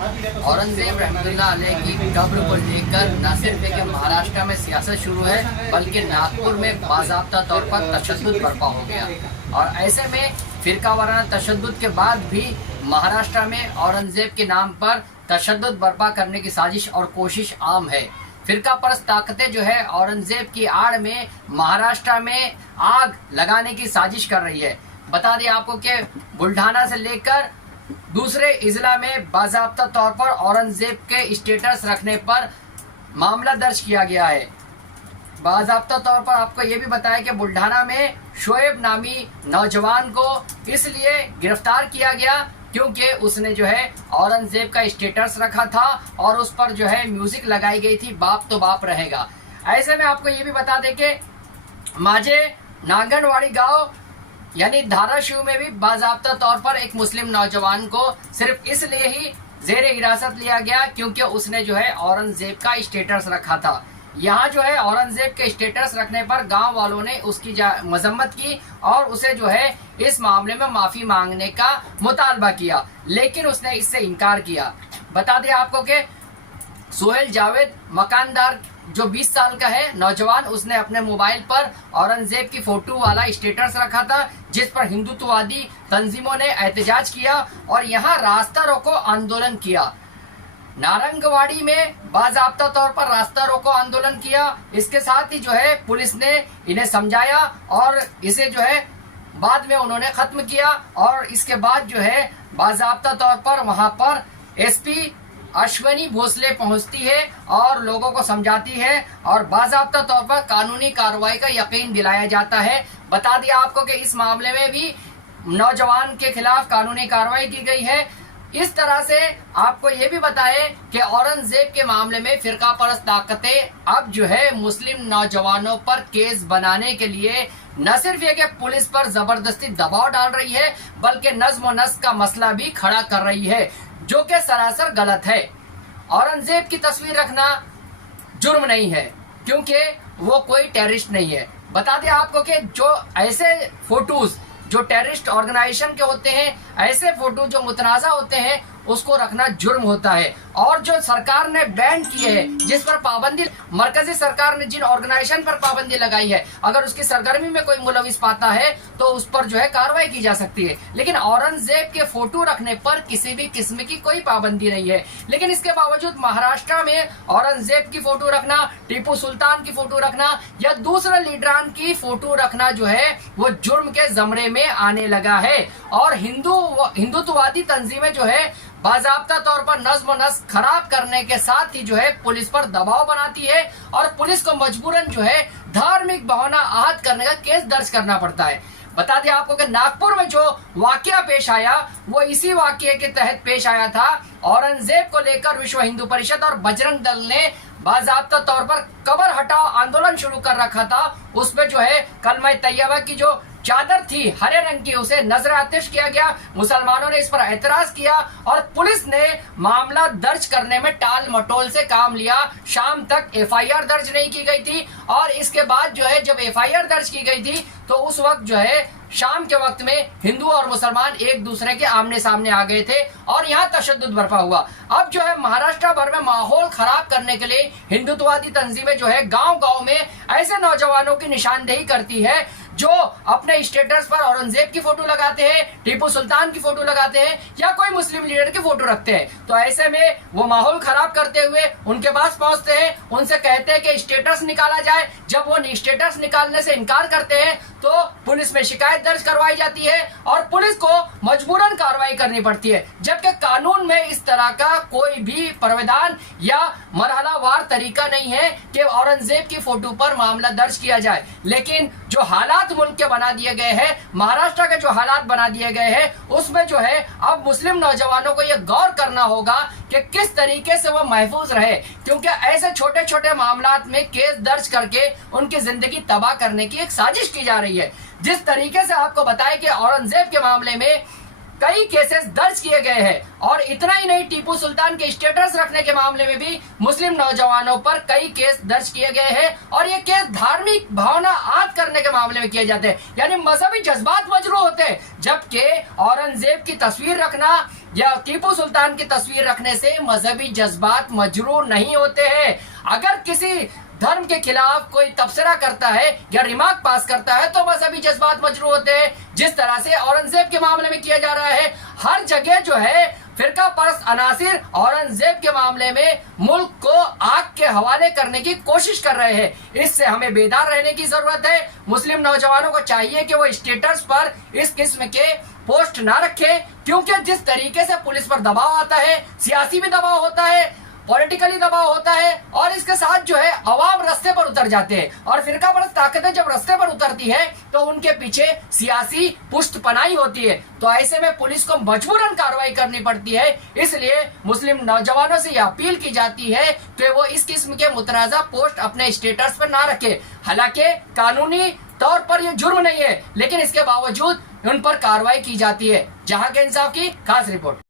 औरंगजेब रहमतुल्लाह अलैह की कब्र को लेकर न सिर्फ एक महाराष्ट्र में सियासत शुरू है, बल्कि नागपुर में बाज़ाब्ता तौर पर तशद्दुद बर्पा हो गया। और ऐसे में फिरका वाराना तशद्दुद के बाद भी महाराष्ट्र में औरंगजेब के नाम पर तशद्दुद बर्पा करने की साजिश और कोशिश आम है। फिरका परस्त ताकतें जो है औरंगजेब की आड़ में महाराष्ट्र में आग लगाने की साजिश कर रही है। बता दें आपको कि बुल्ढाना से लेकर दूसरे इजला में बाज़ाब्ता तौर पर औरंगजेब के स्टेटस रखने पर मामला दर्ज किया गया है। बाज़ाब्ता तौर पर आपको ये भी बताया कि बुल्ढाना में शोएब नामी नौजवान को इसलिए गिरफ्तार किया गया क्योंकि उसने जो है औरंगजेब का स्टेटस रखा था और उस पर जो है म्यूजिक लगाई गई थी, बाप तो बाप रहेगा। ऐसे में आपको ये भी बता दें कि माझे नांगनवाड़ी गांव यानी धाराशिव में भी बाज़ाब्ता तौर पर एक मुस्लिम नौजवान को सिर्फ इसलिए ही जेर हिरासत लिया गया क्योंकि उसने जो है औरंगजेब का स्टेटस रखा था। यहाँ जो है औरंगजेब के स्टेटस रखने पर गांव वालों ने उसकी मजम्मत की और उसे जो है इस मामले में माफी मांगने का मुतालबा किया, लेकिन उसने इससे इनकार किया। बता दें आपको कि सोहेल जावेद मकानदार जो 20 साल का है नौजवान, उसने अपने मोबाइल पर औरंगजेब की फोटो वाला स्टेटस रखा था जिस पर हिंदुत्ववादी तंजीमों ने एहतजाज किया और यहाँ रास्ता रोको आंदोलन किया। नारंगवाड़ी में बाज़ाब्ता तौर पर रास्ता रोको आंदोलन किया। इसके साथ ही जो है पुलिस ने इन्हें समझाया और इसे जो है बाद में उन्होंने खत्म किया और इसके बाद जो है बाज़ाब्ता तौर पर वहां पर एसपी अश्वनी भोसले पहुंचती है और लोगों को समझाती है और बाज़ाब्ता तौर पर कानूनी कार्रवाई का यकीन दिलाया जाता है। बता दिया आपको कि इस मामले में भी नौजवान के खिलाफ कानूनी कार्रवाई की गई है। इस तरह से आपको ये भी बताएं कि औरंगजेब के मामले में फिरका परस्त ताकतें अब जो है मुस्लिम नौजवानों पर केस बनाने के लिए न सिर्फ ये कि पुलिस पर जबरदस्ती दबाव डाल रही है, बल्कि नज्म व नस्क का मसला भी खड़ा कर रही है, जो कि सरासर गलत है। औरंगजेब की तस्वीर रखना जुर्म नहीं है क्योंकि वो कोई टेररिस्ट नहीं है। बता दें आपको कि जो ऐसे फोटोज जो टेररिस्ट ऑर्गेनाइजेशन के होते हैं, ऐसे फोटो जो मुतनाज़ा होते हैं, उसको रखना जुर्म होता है। और जो सरकार ने बैन किए हैं, जिस पर पाबंदी मरकजी सरकार ने जिन ऑर्गेनाइजेशन पर पाबंदी लगाई है, अगर उसकी सरगर्मी में कोई मुलविस पाता है तो उस पर जो है कार्रवाई की जा सकती है। लेकिन औरंगजेब के फोटो रखने पर किसी भी किस्म की कोई पाबंदी नहीं है। लेकिन इसके बावजूद महाराष्ट्र में औरंगजेब की फोटो रखना, टीपू सुल्तान की फोटो रखना या दूसरे लीडरान की फोटो रखना जो है वो जुर्म के जमरे में आने लगा है। और हिंदुत्ववादी तंजीमें जो है बाज़ाब्ता तौर पर नज्म नस्क खराब करने के साथ ही जो है पुलिस पर दबाव बनाती है और पुलिस को मजबूरन जो है धार्मिक भावना आहत करने का केस दर्ज करना पड़ता है। बता दें आपको कि नागपुर में जो वाकया पेश आया वो इसी वाकये के तहत पेश आया था। औरंगजेब को लेकर विश्व हिंदू परिषद और बजरंग दल ने बाज़ाब्ता तौर पर कब्र हटाओ आंदोलन शुरू कर रखा था। उसमें जो है कलमा तैयबा की जो चादर थी हरे रंग की, उसे नजर आतिश किया गया। मुसलमानों ने इस पर एतराज किया और पुलिस ने मामला दर्ज करने में टाल मटोल से काम लिया। शाम तक एफआईआर दर्ज नहीं की गई थी और इसके बाद जो है जब एफआईआर दर्ज की गई थी तो उस वक्त जो है शाम के वक्त में हिंदू और मुसलमान एक दूसरे के आमने सामने आ गए थे और यहाँ तशद्दुद बर्पा हुआ। अब जो है महाराष्ट्र भर में माहौल खराब करने के लिए हिंदुत्ववादी तंजीमें जो है गांव-गांव में ऐसे नौजवानों की निशानदेही करती है जो अपने स्टेटस पर औरंगजेब की फोटो लगाते हैं, टीपू सुल्तान की फोटो लगाते हैं या कोई मुस्लिम लीडर की फोटो रखते हैं। तो ऐसे में वो माहौल खराब करते हुए उनके पास पहुंचते हैं, उनसे कहते हैं कि स्टेटस निकाला जाए। जब वो स्टेटस निकालने से इनकार करते हैं तो पुलिस में शिकायत दर्ज करवाई जाती है और पुलिस को मजबूरन कार्रवाई करनी पड़ती है, जबकि कानून में इस तरह का कोई भी प्रावधान या मरहलावार तरीका नहीं है कि औरंगजेब की फोटो पर मामला दर्ज किया जाए। लेकिन जो हालात मुल्क के बना दिए गए हैं, महाराष्ट्र के जो हालात बना दिए गए हैं, उसमें जो है अब मुस्लिम नौजवानों को यह गौर करना होगा कि किस तरीके से वो महफूज रहे, क्योंकि ऐसे छोटे छोटे मामलात में केस दर्ज करके उनकी जिंदगी तबाह करने की एक साजिश की जा रही है। जिस तरीके से आपको बताया कि औरंगजेब के मामले में कई केसेस दर्ज किए गए हैं। और इतना ही नहीं, टीपू सुल्तान के स्टेटस रखने के मामले में भी मुस्लिम नौजवानों पर कई केस दर्ज किए गए हैं और ये केस धार्मिक भावना आद करने के मामले में किए जाते हैं, यानी मजहबी जज्बात मजरू होते हैं। जबकि औरंगजेब की तस्वीर रखना या टीपू सुल्तान की तस्वीर रखने से मजहबी जज्बात मजरू नहीं होते हैं। अगर किसी धर्म के खिलाफ कोई तबसरा करता है या रिमार्क पास करता है तो मजहबी जज्बात मजरू होते हैं। जिस तरह से औरंगजेब के मामले में किया जा रहा है, हर जगह जो है फिरका परस्त अनासिर औरंगजेब के मामले में मुल्क को आग के हवाले करने की कोशिश कर रहे हैं। इससे हमें बेदार रहने की जरूरत है। मुस्लिम नौजवानों को चाहिए कि वो स्टेटस पर इस किस्म के पोस्ट ना रखे, क्योंकि जिस तरीके से पुलिस पर दबाव आता है, सियासी भी दबाव होता है, पॉलिटिकली दबाव होता है और इसके साथ जो है अवाम रास्ते पर उतर जाते हैं। और फिरका परस्त ताकतें जब रास्ते पर उतरती है तो उनके पीछे सियासी पुष्टपनाही होती है, तो ऐसे में पुलिस को मजबूरन कार्रवाई करनी पड़ती है। इसलिए मुस्लिम नौजवानों से यह अपील की जाती है कि वो इस किस्म के मुतराजा पोस्ट अपने स्टेटस पर ना रखे। हालांकि कानूनी तौर पर यह जुर्म नहीं है, लेकिन इसके बावजूद उन पर कार्रवाई की जाती है। जहां के इंसाफ की खास रिपोर्ट।